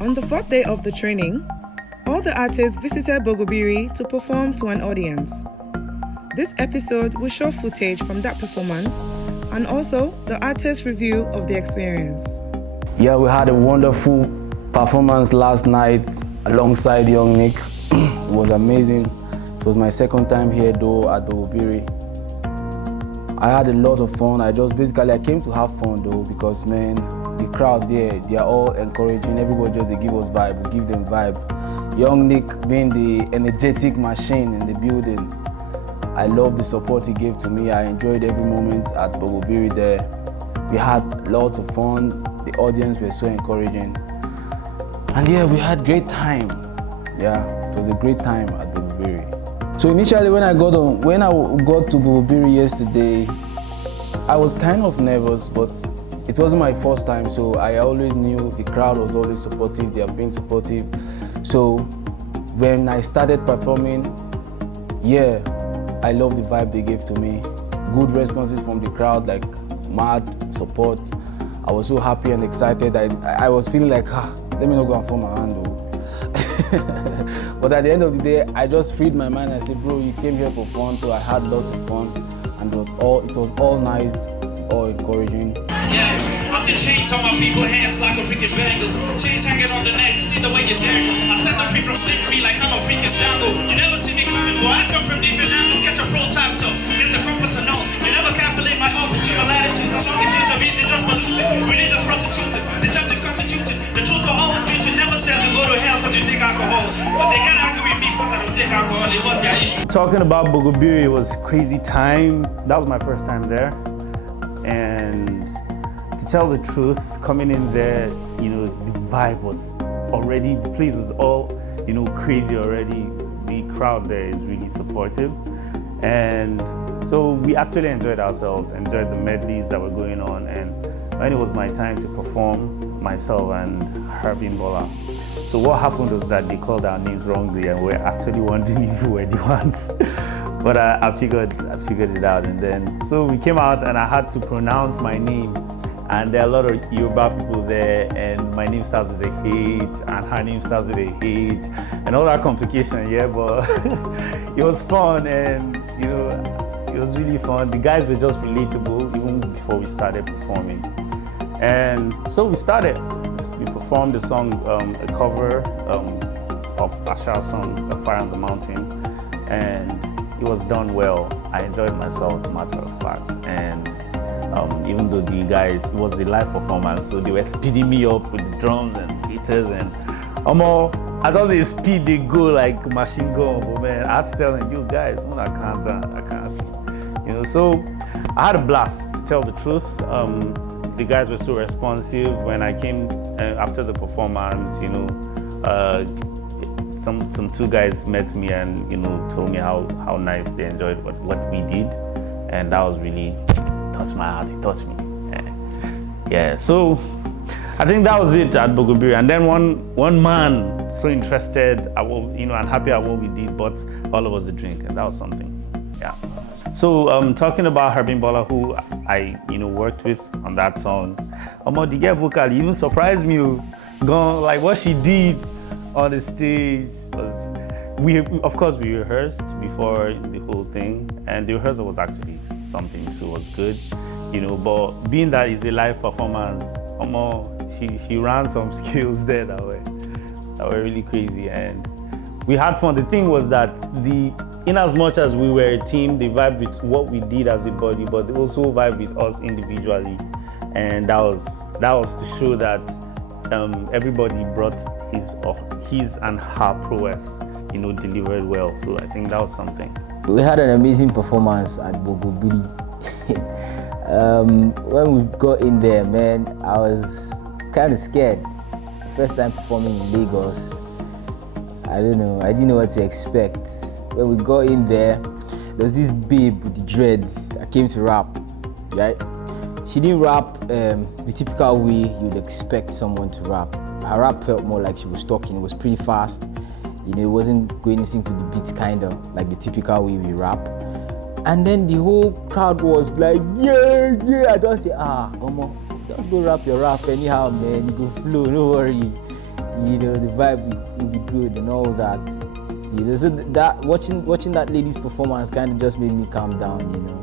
On the fourth day of the training, all the artists visited Bogobiri to perform to an audience. This episode will show footage from that performance and also the artist's review of the experience. Yeah, we had a wonderful performance last night alongside young Nick. It was amazing. It was my second time here though at Bogobiri. I had a lot of fun. I came to have fun though, because man, the crowd there, they are all encouraging. Everybody just they give us vibe, we give them vibe. Young Nick being the energetic machine in the building. I love the support he gave to me. I enjoyed every moment at Bogobiri there. We had lots of fun. The audience were so encouraging. And yeah, we had great time. Yeah, it was a great time at Bogobiri. So initially when I got to Bogobiri yesterday, I was kind of nervous, but it wasn't my first time, so I always knew the crowd was always supportive. They have been supportive. So when I started performing, yeah, I love the vibe they gave to me. Good responses from the crowd, like mad support. I was so happy and excited. I was feeling like, let me not go and form my hand. But at the end of the day, I just freed my mind. I said, bro, you came here for fun, so I had lots of fun. And it was all nice, all encouraging. Yeah, I see chains on my people's hands like a freaking bangle. Chains hanging on the neck, see the way you dangle. I set them free from slavery like I'm a freaking jungle. You never see me coming, boy, I come from different angles. Get your protractor, get your compass and all. You never calculate my altitude or latitudes. I'm longitudes are easy, just polluted. Religious prostituted, deceptive constituted. The truth will always be to never say to go to hell because you take alcohol. But they get angry with me because I don't take alcohol. It was their issue. Talking about Bogobiri, it was crazy time. That was my first time there. And to tell the truth, coming in there, the vibe was already, the place was all, crazy already. The crowd there is really supportive. And so we actually enjoyed ourselves, enjoyed the medleys that were going on. And when it was my time to perform, myself and Harbimbola. So what happened was that they called our names wrongly and we're actually wondering if we were the ones. But I figured it out, and then so we came out and I had to pronounce my name, and there are a lot of Yoruba people there, and my name starts with a H and her name starts with a H and all that complication, yeah, but it was fun, and it was really fun. The guys were just relatable even before we started performing. And so we started. We performed the song, a cover of Asha's song, A Fire on the Mountain, and it was done well. I enjoyed myself, as a matter of fact. And even though the guys, it was a live performance, so they were speeding me up with the drums and the guitars, and I thought the speed they go like machine gun, but man, I had to tell them, you guys, I can't sing. So I had a blast, to tell the truth. The guys were so responsive. When I came after the performance, some two guys met me and told me how nice they enjoyed what we did, and that was really touched my heart. It touched me. Yeah. So I think that was it at Bogobiri. And then one man so interested, and happy at what we did, but all of us a drink, and that was something. Yeah. So talking about Harbimbola, who I worked with on that song, the girl vocal even surprised me. Gone like what she did on the stage was, of course we rehearsed before the whole thing, and the rehearsal was actually something too, was good, but being that it's a live performance, she ran some skills there that were really crazy, and we had fun. The thing was that in as much as we were a team, they vibed with what we did as a body, but they also vibed with us individually, and that was to show that everybody brought his and her prowess, delivered well. So I think that was something. We had an amazing performance at Bogobiri. When we got in there, man, I was kind of scared. First time performing in Lagos. I don't know, I didn't know what to expect. When we got in there was this babe with the dreads that came to rap, right? She didn't rap the typical way you'd expect someone to rap. Her rap felt more like she was talking. It was pretty fast. It wasn't going in sync with the beats, kind of like the typical way we rap. And then the whole crowd was like, yeah. I don't say, Omo, just go rap your rap anyhow, man. You go flow, no worry. you know, the vibe will be good and all that. You know, so that watching that lady's performance kind of just made me calm down, you know.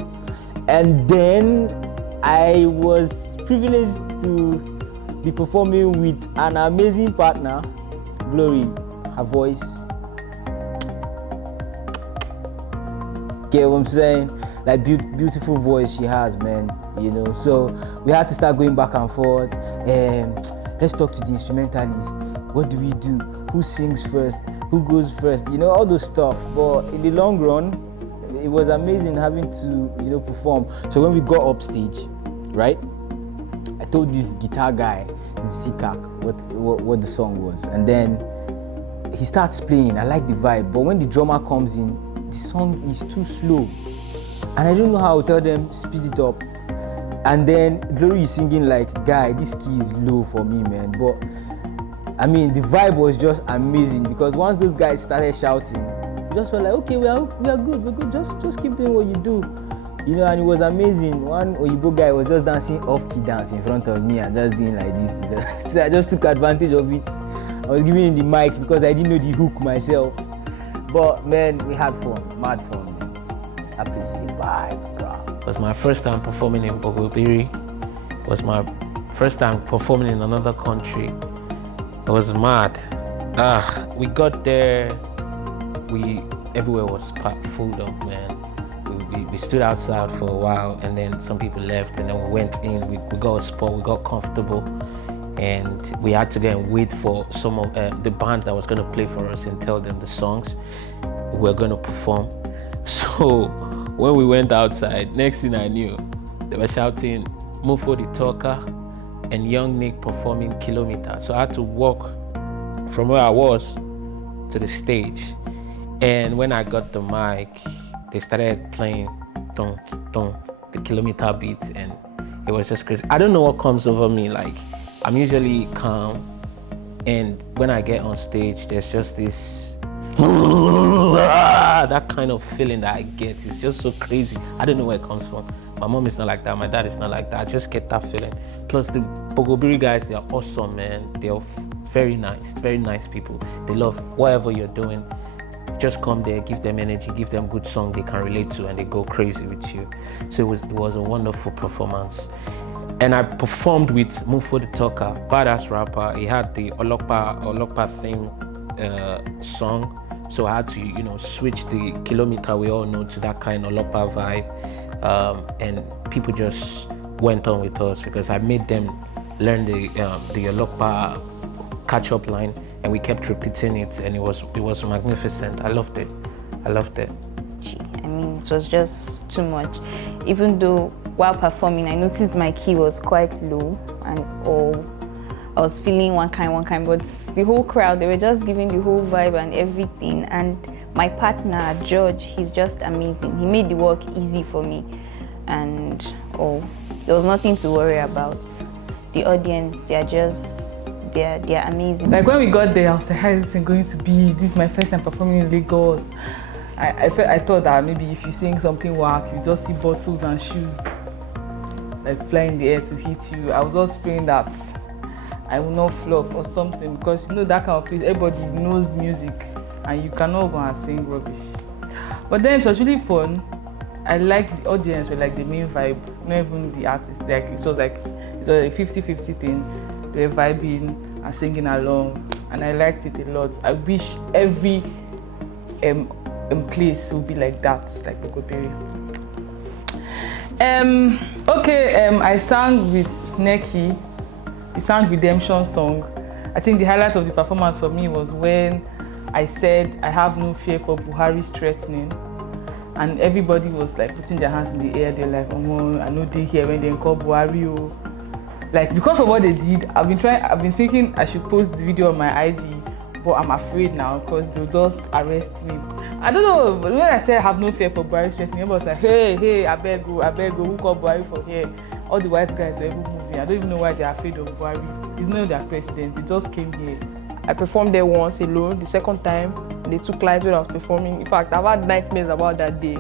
And then I was privileged to be performing with an amazing partner, Glory. Her voice, get what I'm saying? Like beautiful voice she has, man. You know, so we had to start going back and forth. Let's talk to the instrumentalist. What do we do? Who sings first? Who goes first? You know, all those stuff. But in the long run, it was amazing having to, you know, perform. So when we got up stage, right? I told this guitar guy in TASCK what the song was, and then he starts playing. I like the vibe, but when the drummer comes in, the song is too slow, and I don't know how to tell them speed it up. And then Glory is singing like, guy, this key is low for me, man. But I mean, the vibe was just amazing, because once those guys started shouting, we just felt like, okay, we are good, we're good. Just keep doing what you do, you know. And it was amazing. One Oyibo guy was just dancing off-key dance in front of me and just doing like this, you know? So I just took advantage of it. I was giving him the mic because I didn't know the hook myself. But man, we had fun, mad fun, man. That place is a vibe, bro. It was my first time performing in Bogobiri. It was my first time performing in another country. It was mad. We got there, everywhere was full up, man. We stood outside for a while, and then some people left, and then we went in, we got a spot, we got comfortable, and we had to go and wait for some of the band that was going to play for us and tell them the songs we were going to perform. So when we went outside, next thing I knew, they were shouting Mufo the Talker and Young Nick performing Kilometer. So I had to walk from where I was to the stage, and when I got the mic, they started playing dun, dun, the Kilometer beat, and it was just crazy. I don't know what comes over me. Like, I'm usually calm, and when I get on stage, there's just this that kind of feeling that I get. It's just so crazy. I don't know where it comes from. My mom is not like that, my dad is not like that. I just get that feeling. Plus the Bogobiri guys, they are awesome, man. They are very nice people. They love whatever you're doing. Just come there, give them energy, give them good song they can relate to, and they go crazy with you. So it was a wonderful performance. And I performed with Mufo the Talker, badass rapper. He had the Olokpa theme song. So I had to, you know, switch the Kilometer we all know to that kind of Olokpa vibe. And people just went on with us because I made them learn the Olokpa catch-up line, and we kept repeating it, and it was magnificent. I loved it. I mean, it was just too much. Even though while performing, I noticed my key was quite low, and I was feeling one kind, but the whole crowd, they were just giving the whole vibe and everything. And my partner, George, he's just amazing. He made the work easy for me, and there was nothing to worry about. The audience, they're amazing. Like when we got there, I was like, how is it going to be? This is my first time performing in Lagos. I thought that maybe if you sing something whack, you just see bottles and shoes like flying in the air to hit you. I was just praying that I will not flop or something, because you know that kind of place, everybody knows music and you cannot go and sing rubbish. But then it was really fun. I liked the audience, were like the main vibe, not even the artist. Like it was a 50-50 thing. They were vibing and singing along, and I liked it a lot. I wish every place would be like that, like Bogobiri. I sang with Neki. We sang Redemption song. I think the highlight of the performance for me was when I said I have no fear for Buhari's threatening, and everybody was like putting their hands in the air. They're like, oh, I know they hear when they call Buhari. Oh. Like, because of what they did, I've been thinking I should post the video on my IG, but I'm afraid now because they'll just arrest me. I don't know, but when I said I have no fear for Buhari threatening, everybody was like, hey, I beg you, who called Buhari for here? All the white guys were even moving. I don't even know why they're afraid of Buhari. He's not their president, they just came here. I performed there once alone. The second time, they took lights when I was performing. In fact, I've had nightmares about that day.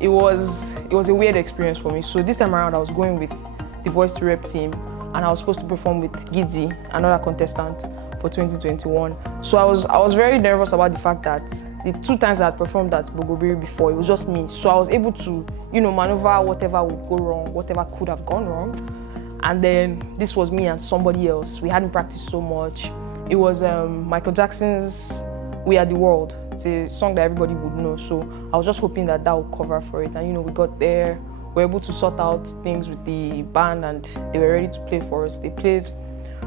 It was a weird experience for me. So this time around, I was going with the Voice2Rep team, and I was supposed to perform with Gidzi, another contestant, for for 2021. So I was very nervous about the fact that the 2 times I had performed at Bogobiri before, it was just me. So I was able to, maneuver whatever would go wrong, whatever could have gone wrong. And then this was me and somebody else. We hadn't practiced so much. It was Michael Jackson's We Are the World. It's a song that everybody would know. So I was just hoping that would cover for it. And we got there, we were able to sort out things with the band and they were ready to play for us. They played,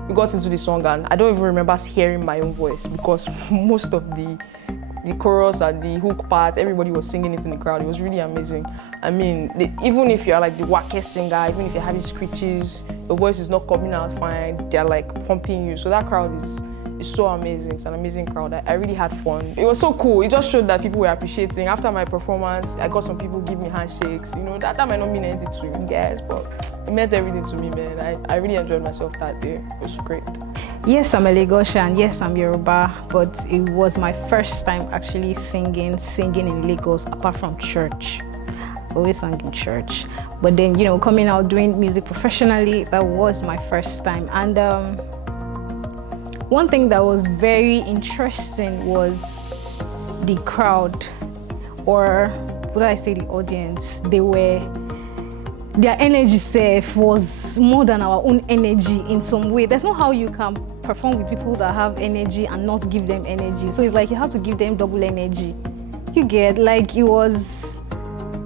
we got into the song and I don't even remember hearing my own voice because most of the chorus and the hook part, everybody was singing it in the crowd. It was really amazing. I mean, even if you're like the wackest singer, even if you're having screeches, your voice is not coming out fine, they're like pumping you. So that crowd is so amazing. It's an amazing crowd. I really had fun. It was so cool. It just showed that people were appreciating. After my performance, I got some people give me handshakes. That might not mean anything to you guys, but it meant everything to me, man. I really enjoyed myself that day. It was great. Yes, I'm a Lagosian, yes, I'm Yoruba, but it was my first time actually singing in Lagos, apart from church. I always sang in church. But then, coming out doing music professionally, that was my first time. And one thing that was very interesting was the crowd, or would I say the audience. Their energy self was more than our own energy in some way. There's not how you can perform with people that have energy and not give them energy. So it's like you have to give them double energy. You get, like, it was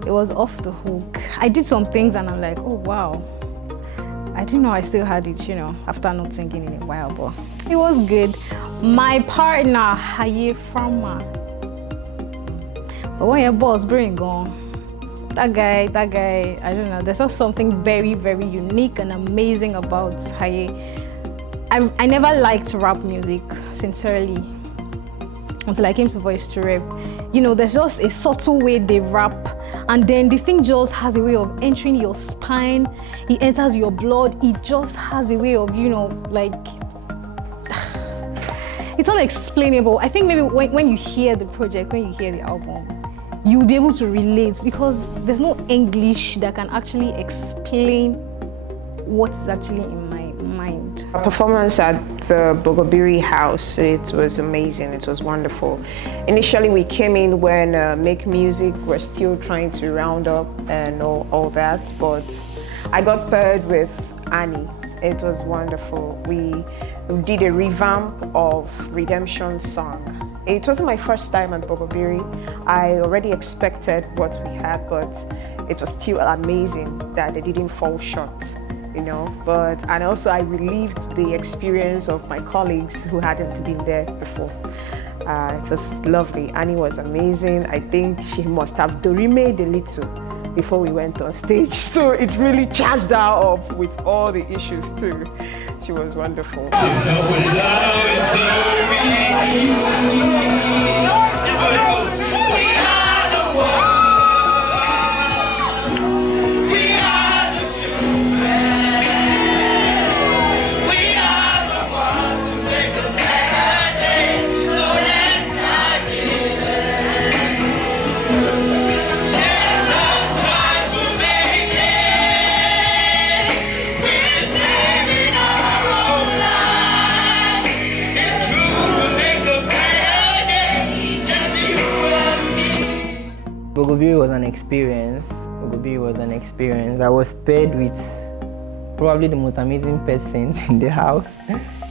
off the hook. I did some things and I'm like, oh wow. I didn't know I still had it, after not singing in a while, but it was good. My partner, Haye Frama. But when your boss bring on, that guy, I don't know, there's just something very, very unique and amazing about Haye. I never liked rap music, sincerely, until I came to Voice2Rep. There's just a subtle way they rap, and then the thing just has a way of entering your spine, it enters your blood, it just has a way of, it's unexplainable. I think maybe when you hear the project, when you hear the album, you'll be able to relate because there's no English that can actually explain what's actually in my mind. Our performance at the Bogobiri House, it was amazing, it was wonderful. Initially we came in when Make Music were still trying to round up and all that, but I got paired with Annie. It was wonderful. We did a revamp of Redemption song. It wasn't my first time at Bogobiri. I already expected what we had, but it was still amazing that they didn't fall short, and also I relived the experience of my colleagues who hadn't been there before. It was lovely. Annie was amazing. I think she must have dorime a little before we went on stage, so it really charged her up with all the issues too. She was wonderful. Bogobiri was an experience. I was paired with probably the most amazing person in the house,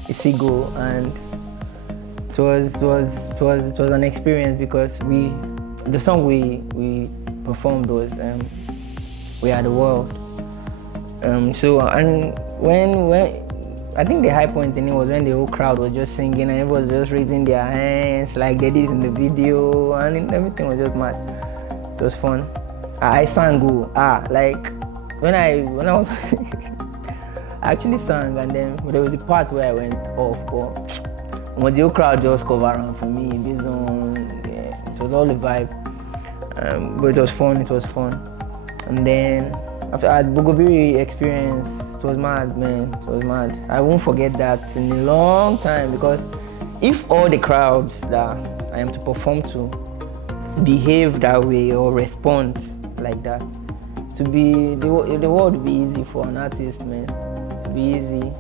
Isigo, and it was an experience because the song we performed was We Are the World. When I think the high point in it was when the whole crowd was just singing and everyone was just raising their hands like they did in the video, and everything was just mad. It was fun. I sang like when I was I actually sang, and then there was a part where I went off, but the whole crowd just covered around for me based on it was all the vibe. But it was fun. And then after that Bogobiri experience, it was mad, man. It was mad. I won't forget that in a long time, because if all the crowds that I am to perform to behave that way or respond like that, the world would be easy for an artist, man. To be easy.